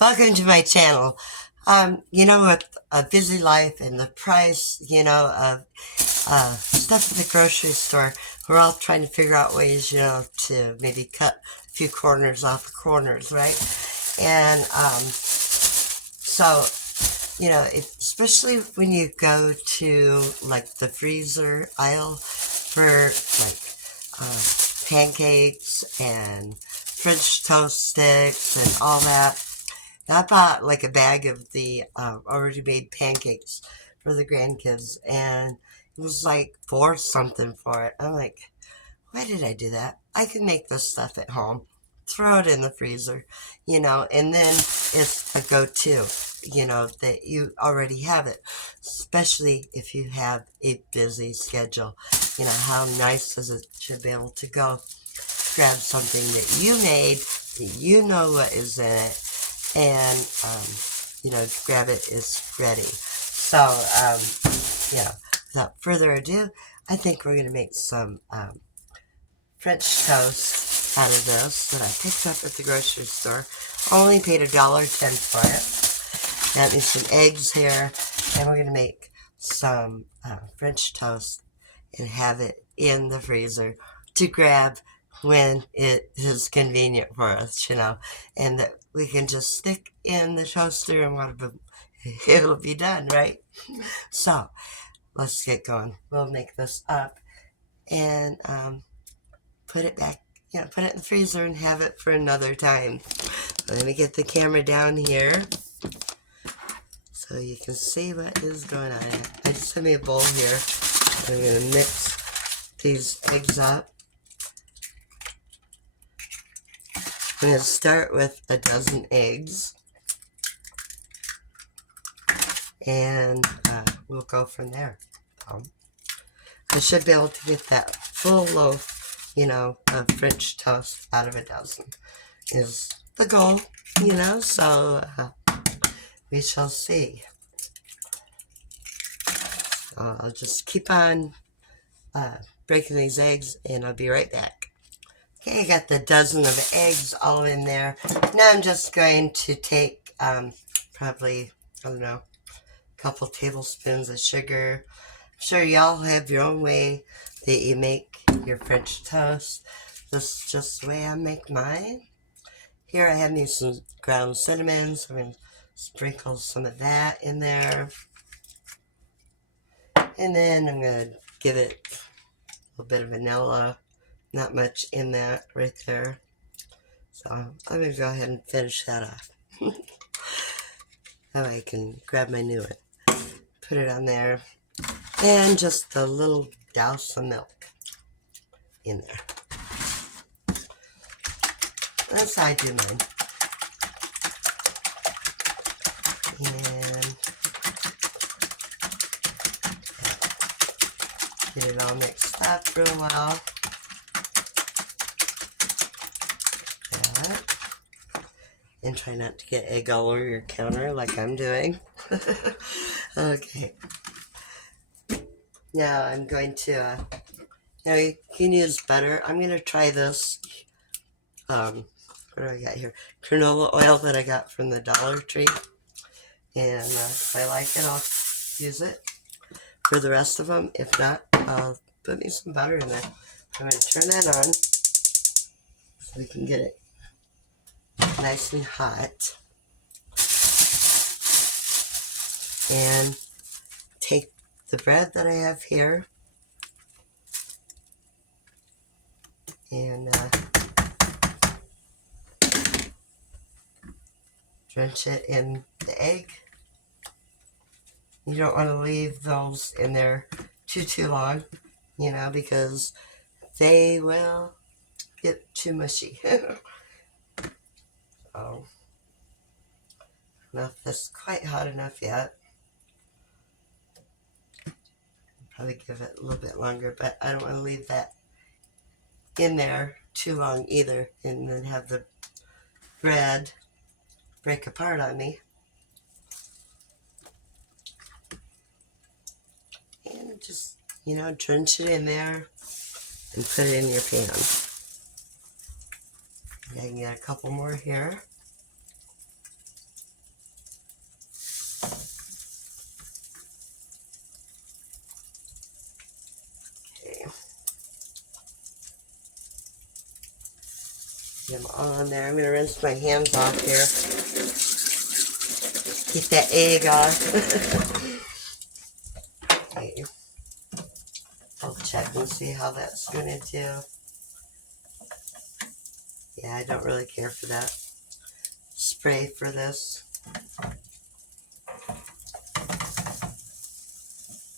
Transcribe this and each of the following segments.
welcome to my channel. With a busy life and the price, of stuff at the grocery store, we're all trying to figure out ways, to maybe cut a few corners off the corners, right? And especially when you go to like the freezer aisle for like pancakes and French toast sticks and all that. I bought like a bag of the already made pancakes for the grandkids, and it was like four something for it. I'm like, why did I do that? I can make this stuff at home, throw it in the freezer, and then it's a go-to, that you already have it, especially if you have a busy schedule. How nice is it to be able to go grab something that you made, that you know what is in it, and, grab it, it's ready. So, without further ado, I think we're going to make some French toast out of this that I picked up at the grocery store. Only paid $1.10 for it. Got me some eggs here, and we're going to make some French toast and have it in the freezer to grab when it is convenient for us, and that we can just stick in the toaster and it'll be done, right? So let's get going. We'll make this up and put it back, put it in the freezer and have it for another time. Let me get the camera down here so you can see what is going on. I just have me a bowl here. I'm going to mix these eggs up. I'm going to start with a dozen eggs, and we'll go from there. I should be able to get that full loaf, of French toast out of a dozen is the goal, so we shall see. I'll just keep on breaking these eggs, and I'll be right back. Okay, I got the dozen of eggs all in there. Now I'm just going to take probably, a couple tablespoons of sugar. I'm sure y'all have your own way that you make your French toast. This is just the way I make mine. Here I have me some ground cinnamon, so I'm going to sprinkle some of that in there. And then I'm going to give it a little bit of vanilla. Not much in that right there. So I'm going to go ahead and finish that off. That way I can grab my new one. Put it on there. And just a little douse of milk in there. That's how I do mine. And get it all mixed up real well. And try not to get egg all over your counter like I'm doing. Okay. Now I'm going to, you can use butter. I'm going to try this, what do I got here? Canola oil that I got from the Dollar Tree. And if I like it, I'll use it for the rest of them. If not, I'll put me some butter in there. I'm going to turn that on so we can get it nice and hot, and take the bread that I have here and drench it in the egg. You don't want to leave those in there too long, because they will get too mushy. I don't know if that's quite hot enough yet. Probably give it a little bit longer, but I don't want to leave that in there too long either, and then have the bread break apart on me. And just, drench it in there and put it in your pan. I can get a couple more here. them all on there. I'm going to rinse my hands off here. Get that egg off. Okay. I'll check and see how that's going to do. Yeah, I don't really care for that spray for this.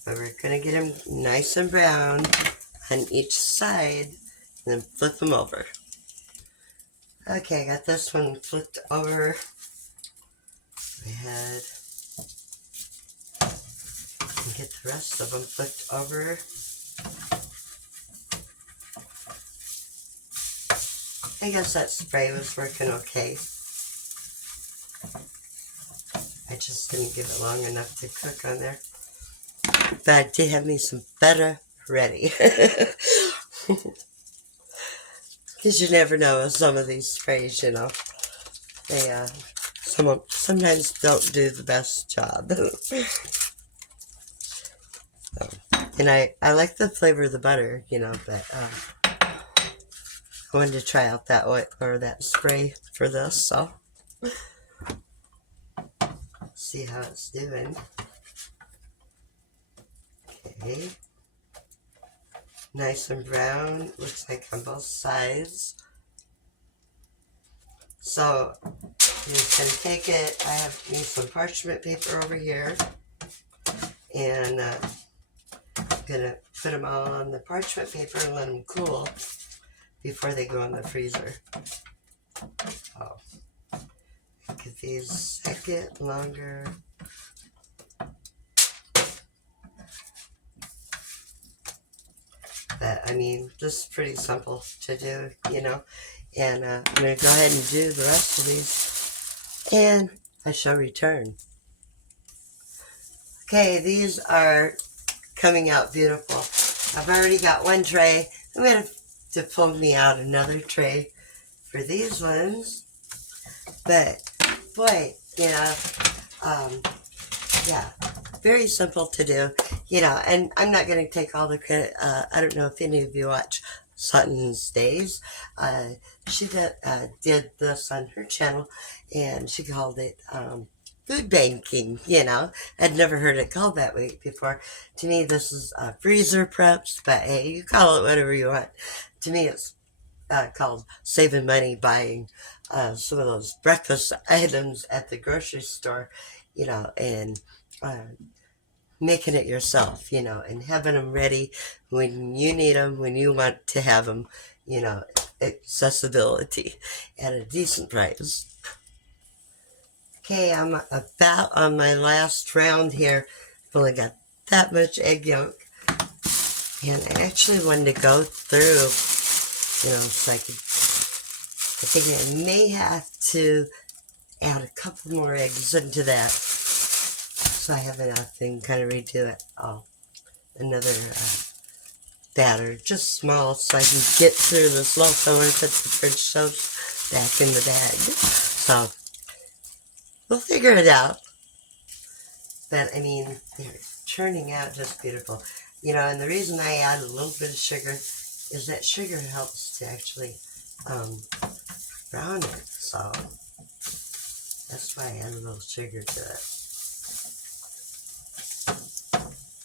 But we're going to get them nice and brown on each side and then flip them over. Okay, I got this one flipped over. Go ahead and get the rest of them flipped over. I guess that spray was working okay. I just didn't give it long enough to cook on there. But I did have me some butter ready. Because you never know with some of these sprays, you know. They sometimes don't do the best job. So, and I like the flavor of the butter, you know, but I wanted to try out that oil or that spray for this, so see how it's doing. Okay, nice and brown, looks like on both sides. So you can take it. I have me some parchment paper over here, and I'm gonna put them all on the parchment paper and let them cool before they go in the freezer. Oh, give these a second longer. But I mean, this is pretty simple to do, you know. And I'm gonna go ahead and do the rest of these, and I shall return. Okay, these are coming out beautiful. I've already got one tray. I'm going to pull me out another tray for these ones. But, boy, you know, yeah, very simple to do, you know, and I'm not going to take all the credit. I don't know if any of you watch Sutton's Days. She did this on her channel, and she called it food banking, you know. I'd never heard it called that way before. To me, this is freezer preps, but hey, you call it whatever you want. To me, it's called saving money buying some of those breakfast items at the grocery store, you know, and making it yourself, you know, and having them ready when you need them, when you want to have them, you know, accessibility at a decent price. Okay, I'm about on my last round here. I've only got that much egg yolk. And I actually wanted to go through, you know, so I think I may have to add a couple more eggs into that. So I have enough and kind of redo it. Oh, another batter, just small, so I can get through this loaf. I want to put the French toast back in the bag. So we'll figure it out. But I mean, they're turning out just beautiful. You know, and the reason I add a little bit of sugar is that sugar helps to actually brown it. So that's why I add a little sugar to it.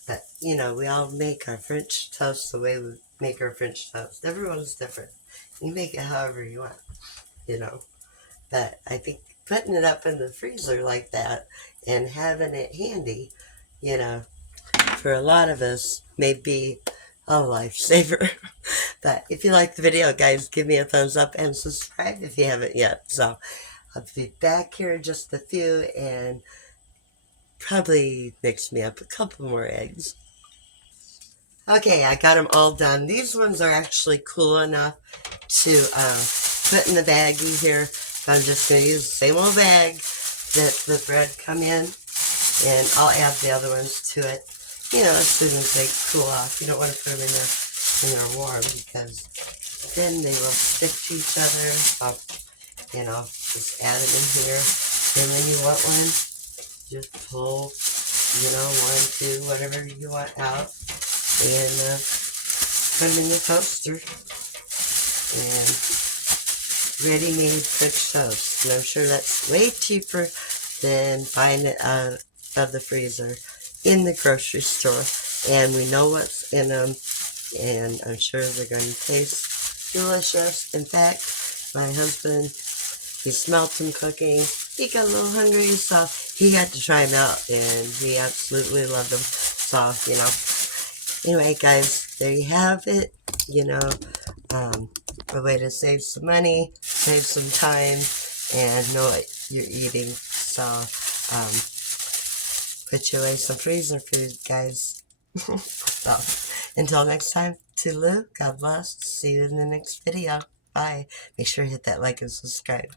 But, you know, we all make our French toast the way we make our French toast. Everyone's different. You make it however you want, you know. But I think putting it up in the freezer like that and having it handy, you know, for a lot of us may be a lifesaver. But if you like the video, guys, give me a thumbs up and subscribe if you haven't yet. So I'll be back here in just a few and probably mix me up a couple more eggs. Okay, I got them all done. These ones are actually cool enough to put in the baggie here. So I'm just going to use the same old bag that the bread come in, and I'll add the other ones to it, you know, as soon as they cool off. You don't want to put them in there when they're warm, because then they will stick to each other. So, you know, just add them in here. And when you want one, just pull, you know, 1, 2, whatever you want out, and put them in the toaster. And ready-made French toast. And I'm sure that's way cheaper than buying it out of the freezer in the grocery store. And we know what's in them, and I'm sure they're going to taste delicious. In fact, my husband, he smelled them cooking. He got a little hungry, so he had to try them out, and he absolutely loved them. So, anyway, guys, there you have it. A way to save some money, save some time, and know what you're eating. So, put you away some freezer food, guys. So, until next time, toodaloo, God bless. See you in the next video. Bye. Make sure to hit that like and subscribe.